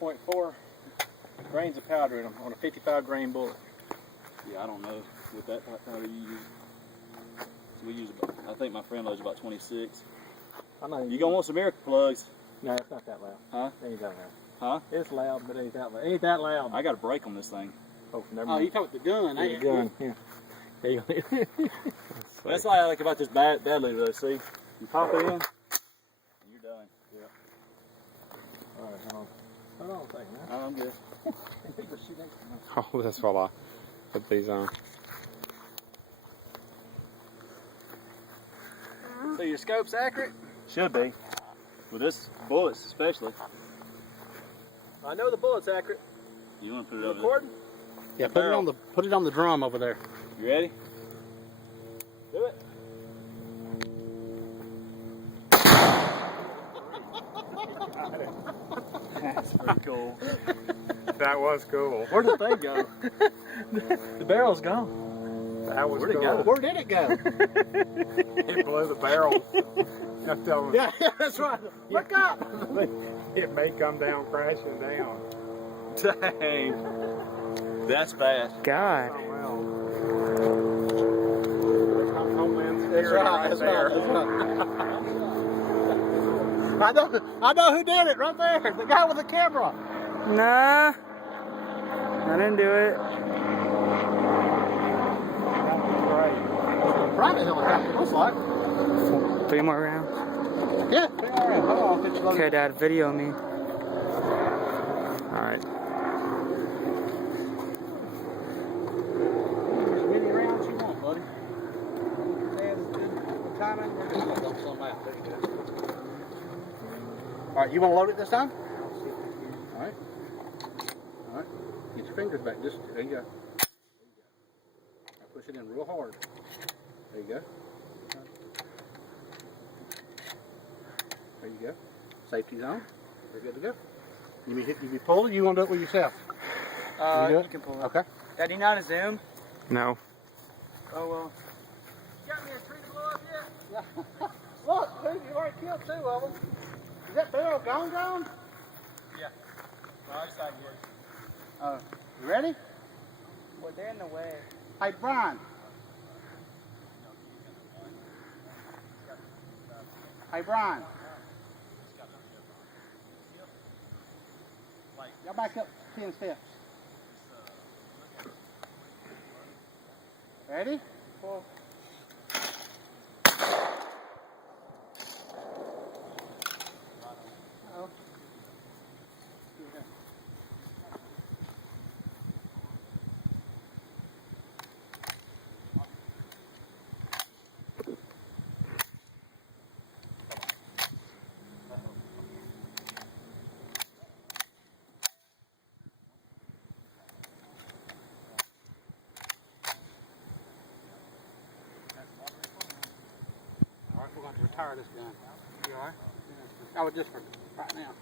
0.4 grains of powder in them on a 55 grain bullet. Yeah, I don't know what that powder you use. So we use about, I think my friend loads about 26. I know. You gonna want some air plugs? No, it's not that loud. Huh? It ain't that loud. Huh? It's loud, but it ain't that loud. It ain't that loud. I got a brake on this thing. Oh, never Oh, mind. you talking about the gun, ain't The you? gun, yeah. There you go. That's what I like about this badly though, see? You pop it in, and you're done. All right, hold on. Hold on a second, man. Oh, I'm good. Oh, that's while I put these on. So your scope's accurate? Should be. With this bullets especially. I know the bullet's accurate. You want to put it over Recording? Yeah, put it on the drum over there. there. You ready? Do it. That's pretty cool. That was cool. Where did the thing go? The barrel's gone. That was Where'd it cool. go? Where did it go? It blew the barrel. I'm telling you, Yeah, that's right. Look up. it may come down crashing down. Dang. That's bad. God. Oh, well. That's right. That's right. That's right. I know who did it right there. The guy with the camera. Nah. I didn't do it. Private helicopter, looks like. 3 more rounds. Yeah. Hold on. Okay, Dad, video me. Alright. As many rounds you want, buddy. Good timing. We're just gonna dump some out. There you go. All right, you want to load it this time? All right. All right. Get your fingers back. Just there you go. There you go. Now push it in real hard. There you go. There you go. Safety's on. We're good to go. You be pulling. You want to do it with yourself? You do it? You can pull it. Okay. Dad, do you know how to zoom? No. Oh, well. Got me a tree to blow up yet? Look, dude, you already killed 2 of them. Is that barrel gone? Yeah. No, I decided to. You ready? Well, they're in the way. Hey, Brian. Hey, Brian. Y'all back up 10 steps. Ready? Pull. Uh-oh. All right, we're going to retire this gun. You all right? Yeah. Oh, just for right now.